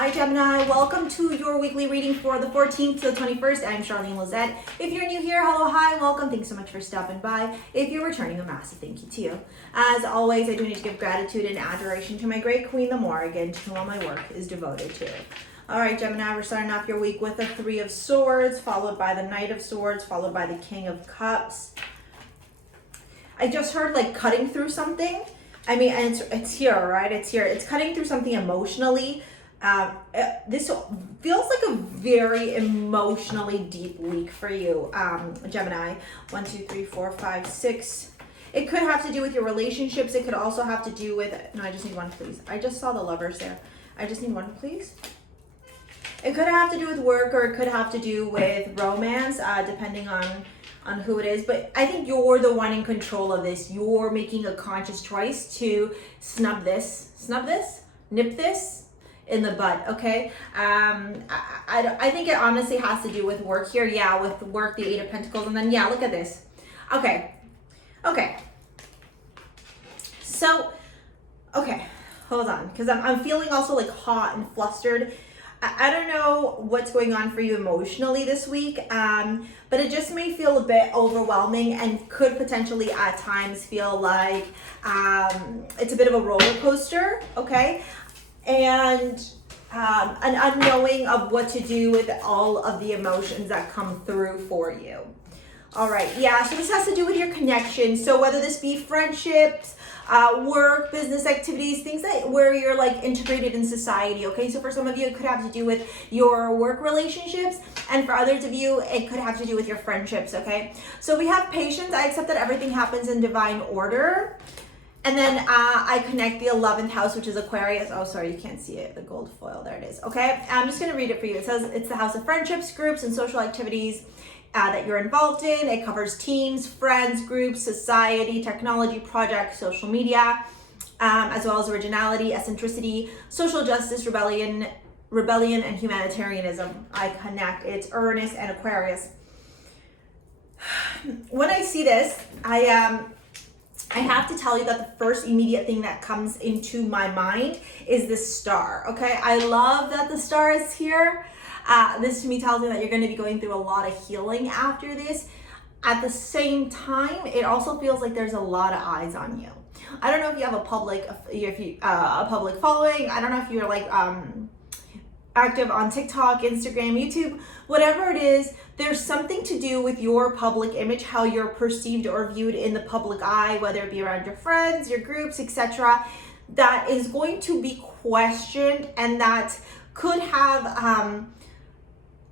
Hi Gemini, welcome to your weekly reading for the 14th to the 21st. I'm Charlene Lizette. If you're new here, hello, hi, welcome. Thanks so much for stopping by. If you're returning, a massive thank you to you. As always, I do need to give gratitude and adoration to my great queen, the Morrigan, to whom all my work is devoted to. All right, Gemini, we're starting off your week with the Three of Swords, followed by the Knight of Swords, followed by the King of Cups. I just heard like cutting through something. I mean, and it's here, right? It's here. It's cutting through something emotionally. This feels like a very emotionally deep week for you, Gemini. 1, 2, 3, 4, 5, 6. It could have to do with your relationships. It could also have to do with, no, I just need one, please. I just saw the Lovers there. I just need one, please. It could have to do with work, or it could have to do with romance, depending on who it is. But I think you're the one in control of this. You're making a conscious choice to snub this, nip this in the bud, okay? I think it honestly has to do with work here. Yeah, with work, the Eight of Pentacles, and then, yeah, look at this. Okay. So, okay, hold on, because I'm feeling also like hot and flustered. I don't know what's going on for you emotionally this week, but it just may feel a bit overwhelming and could potentially at times feel like it's a bit of a roller coaster, okay? And an unknowing of what to do with all of the emotions that come through for you. All right, yeah, so this has to do with your connection. So whether this be friendships, work, business activities, things that where you're like integrated in society, okay? So for some of you, it could have to do with your work relationships, and for others of you, it could have to do with your friendships, okay? So we have patience. I accept that everything happens in divine order. And then I connect the 11th house, which is Aquarius. Oh, sorry, you can't see it, the gold foil, there it is, okay? I'm just gonna read it for you. It says it's the house of friendships, groups, and social activities that you're involved in. It covers teams, friends, groups, society, technology, projects, social media, as well as originality, eccentricity, social justice, rebellion, and humanitarianism. I connect, it's Uranus and Aquarius. When I see this, I have to tell you that the first immediate thing that comes into my mind is this star, okay? I love that the star is here. This to me tells me that you're going to be going through a lot of healing after this. At the same time, it also feels like there's a lot of eyes on you. I don't know if you have a public following. I don't know if you're like active on TikTok, Instagram, YouTube, whatever it is. There's something to do with your public image, how you're perceived or viewed in the public eye, whether it be around your friends, your groups, etc., that is going to be questioned, and that could have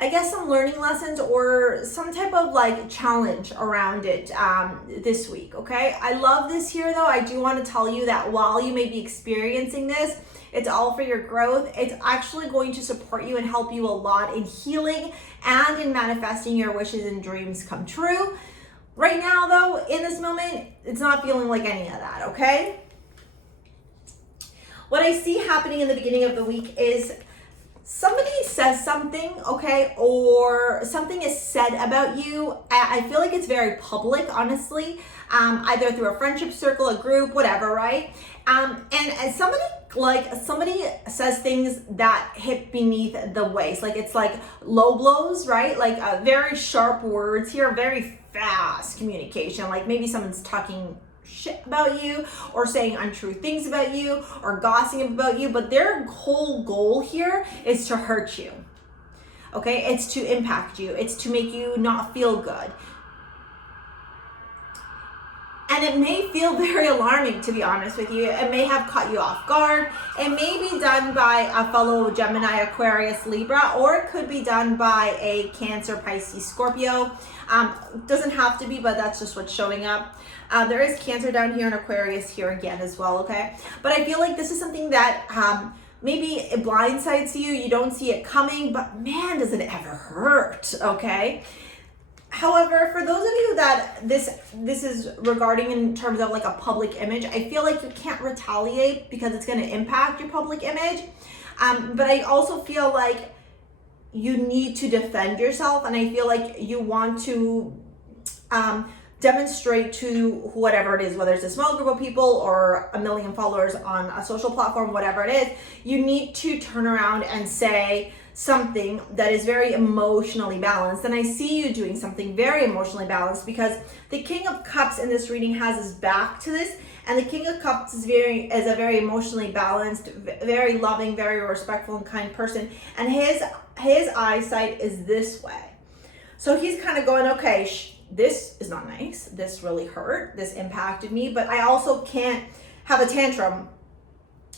I guess some learning lessons or some type of like challenge around it this week, okay? I love this here though. I do want to tell you that while you may be experiencing this, it's all for your growth. It's actually going to support you and help you a lot in healing and in manifesting your wishes and dreams come true. Right now though, in this moment, it's not feeling like any of that, okay? What I see happening in the beginning of the week is somebody says something, okay, or something is said about you. I feel like it's very public, honestly, either through a friendship circle, a group, whatever, right? And somebody says things that hit beneath the waist, like it's like low blows, right? Like very sharp words here, very fast communication, like maybe someone's talking shit about you or saying untrue things about you or gossiping about you, but their whole goal here is to hurt you, okay? It's to impact you. It's to make you not feel good. And it may feel very alarming, to be honest with you. It may have caught you off guard. It may be done by a fellow Gemini, Aquarius, Libra, or it could be done by a Cancer, Pisces, Scorpio. Doesn't have to be, but that's just what's showing up. There is Cancer down here and Aquarius here again as well, okay? But I feel like this is something that maybe it blindsides you. You don't see it coming, but man, does it ever hurt, okay? However, for those of you that this is regarding in terms of like a public image, I feel like you can't retaliate because it's going to impact your public image. But I also feel like you need to defend yourself, and I feel like you want to demonstrate to whatever it is, whether it's a small group of people or a million followers on a social platform, whatever it is, you need to turn around and say something that is very emotionally balanced. And I see you doing something very emotionally balanced, because the King of Cups in this reading has his back to this, and the King of Cups is a very emotionally balanced, very loving, very respectful and kind person, and his eyesight is this way. So he's kind of going, okay, this is not nice, this really hurt, this impacted me, but I also can't have a tantrum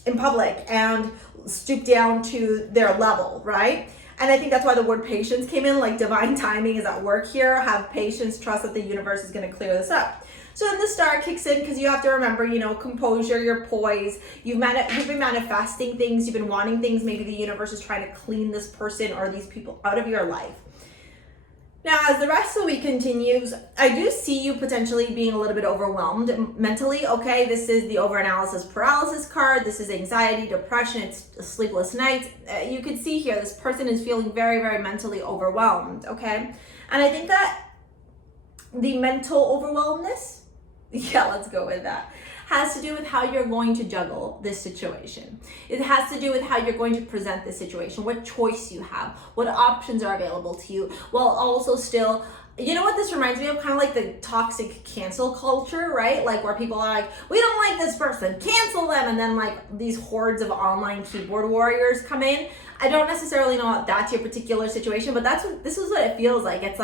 in public and stoop down to their level, right? And I think that's why the word patience came in, like divine timing is at work here. Have patience, trust that the universe is going to clear this up. So then the star kicks in, because you have to remember, you know, composure, your poise. You've been manifesting things, you've been wanting things. Maybe the universe is trying to clean this person or these people out of your life. Now, as the rest of the week continues, I do see you potentially being a little bit overwhelmed mentally, okay? This is the overanalysis paralysis card. This is anxiety, depression, it's sleepless nights. You can see here, this person is feeling very, very mentally overwhelmed, okay? And I think that the mental overwhelmness, yeah, let's go with that, has to do with how you're going to juggle this situation. It has to do with how you're going to present this situation, what choice you have, what options are available to you, while also still, you know what this reminds me of? Kind of like the toxic cancel culture, right? Like where people are like, we don't like this person, cancel them, and then like these hordes of online keyboard warriors come in. I don't necessarily know if that's your particular situation, but this is what it feels like. It's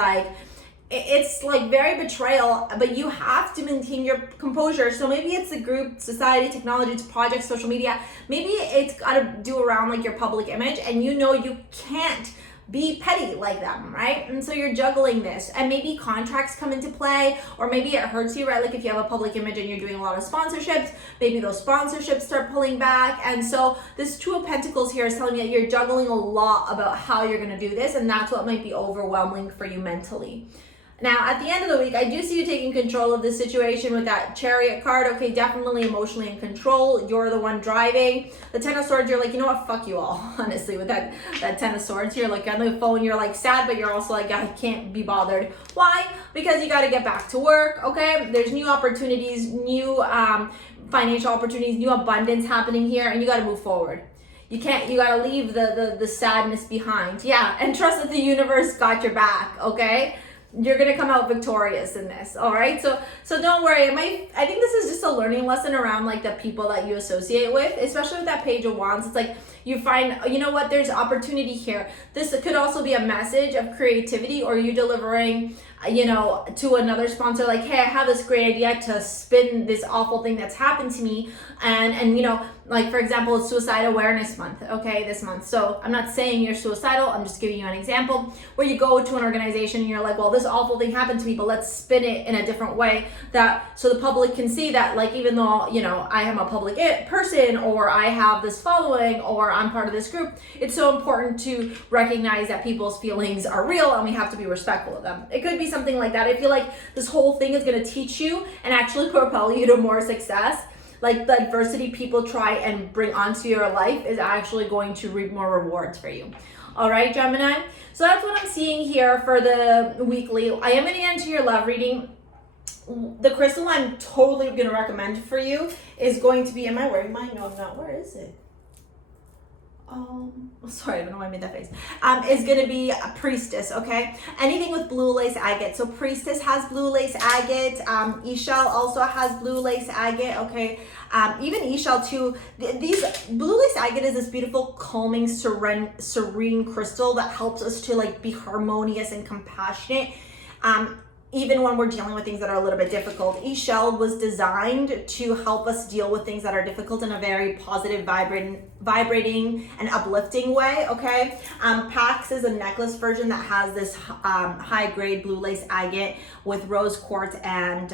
like very betrayal, but you have to maintain your composure. So maybe it's a group, society, technology, it's projects, social media. Maybe it's got to do around like your public image, and you know you can't be petty like them, right? And so you're juggling this, and maybe contracts come into play, or maybe it hurts you, right? Like if you have a public image and you're doing a lot of sponsorships, maybe those sponsorships start pulling back. And so this Two of Pentacles here is telling me that you're juggling a lot about how you're going to do this, and that's what might be overwhelming for you mentally. Now, at the end of the week, I do see you taking control of this situation with that Chariot card. Okay, definitely emotionally in control. You're the one driving. The Ten of Swords, you're like, you know what, fuck you all, honestly, with that Ten of Swords. You're like on the phone, you're like sad, but you're also like, I can't be bothered. Why? Because you got to get back to work, okay? There's new opportunities, new financial opportunities, new abundance happening here, and you got to move forward. You gotta leave the sadness behind. Yeah, and trust that the universe got your back, okay? You're gonna come out victorious in this, all right? So don't worry. I think this is just a learning lesson around like the people that you associate with, especially with that Page of Wands. It's like you find, you know what, there's opportunity here. This could also be a message of creativity, or you delivering, you know, to another sponsor, like, hey, I have this great idea to spin this awful thing that's happened to me, and you know, like for example, it's Suicide Awareness Month, okay, this month. So I'm not saying you're suicidal, I'm just giving you an example where you go to an organization and you're like, well, this awful thing happened to me, but let's spin it in a different way, that so the public can see that, like, even though, you know, I am a public person, or I have this following, or I'm part of this group, it's so important to recognize that people's feelings are real and we have to be respectful of them. It could be something like that. I feel like this whole thing is going to teach you and actually propel you to more success. Like the adversity people try and bring onto your life is actually going to reap more rewards for you. All right, Gemini. So that's what I'm seeing here for the weekly. I am going to get into your love reading. The crystal I'm totally going to recommend for you is going to be, am I wearing mine? No, I'm not. Where is it? Sorry, I don't know why I made that face. Is going to be a Priestess, okay? Anything with blue lace agate. So Priestess has blue lace agate. Ishal also has blue lace agate, okay? Even Ishal too. These blue lace agate is this beautiful, calming, serene crystal that helps us to like be harmonious and compassionate. Even when we're dealing with things that are a little bit difficult. Ishal was designed to help us deal with things that are difficult in a very positive, vibrating and uplifting way, okay? Pax is a necklace version that has this high-grade blue lace agate with rose quartz and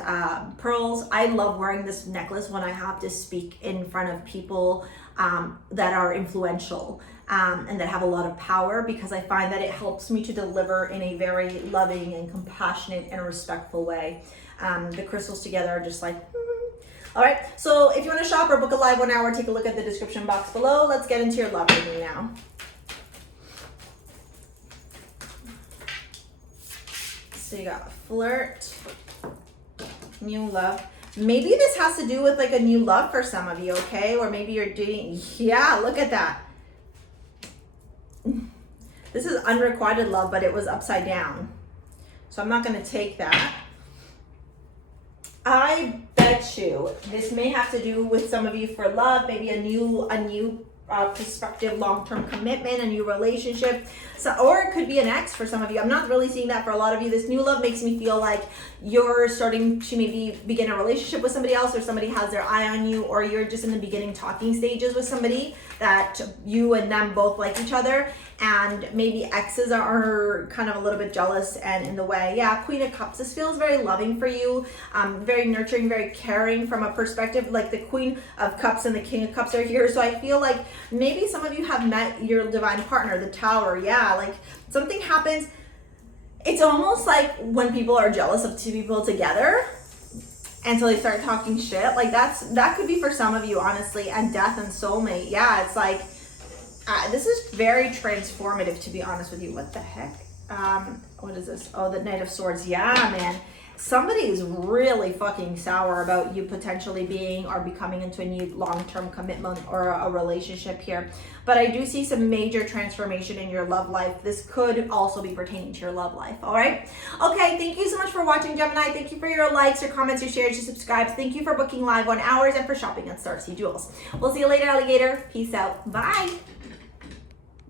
pearls. I love wearing this necklace when I have to speak in front of people that are influential. And that have a lot of power, because I find that it helps me to deliver in a very loving and compassionate and respectful way. The crystals together are just like, All right, so if you want to shop or book a live 1 hour, take a look at the description box below. Let's get into your love reading now. So you got flirt, New love. Maybe this has to do with like a new love for some of you, okay? Or maybe you're dating. Yeah, look at that. This is unrequited love, but it was upside down. So I'm not going to take that. I bet you this may have to do with some of you for love, maybe a new prospective long-term commitment, a new relationship. So, or it could be an ex for some of you. I'm not really seeing that for a lot of you. This new love makes me feel like you're starting to maybe begin a relationship with somebody else, or somebody has their eye on you, or you're just in the beginning talking stages with somebody that you and them both like each other, and maybe exes are kind of a little bit jealous and in the way. Yeah, Queen of Cups. This feels very loving for you, very nurturing, very caring from a perspective. Like the Queen of Cups and the King of Cups are here. So I feel like maybe some of you have met your divine partner, the Tower. Yeah, like something happens. It's almost like when people are jealous of two people together, and so they start talking shit. Like that could be for some of you, honestly. And Death and Soulmate. Yeah, it's like this is very transformative, to be honest with you. What the heck? What is this? Oh, the Knight of Swords. Yeah, man. Somebody is really fucking sour about you potentially being or becoming into a new long-term commitment or a relationship here. But I do see some major transformation in your love life. This could also be pertaining to your love life, all right? Okay, thank you so much for watching, Gemini. Thank you for your likes, your comments, your shares, your subscribes. Thank you for booking live on hours and for shopping at STARSEA Jewels. We'll see you later, alligator. Peace out. Bye.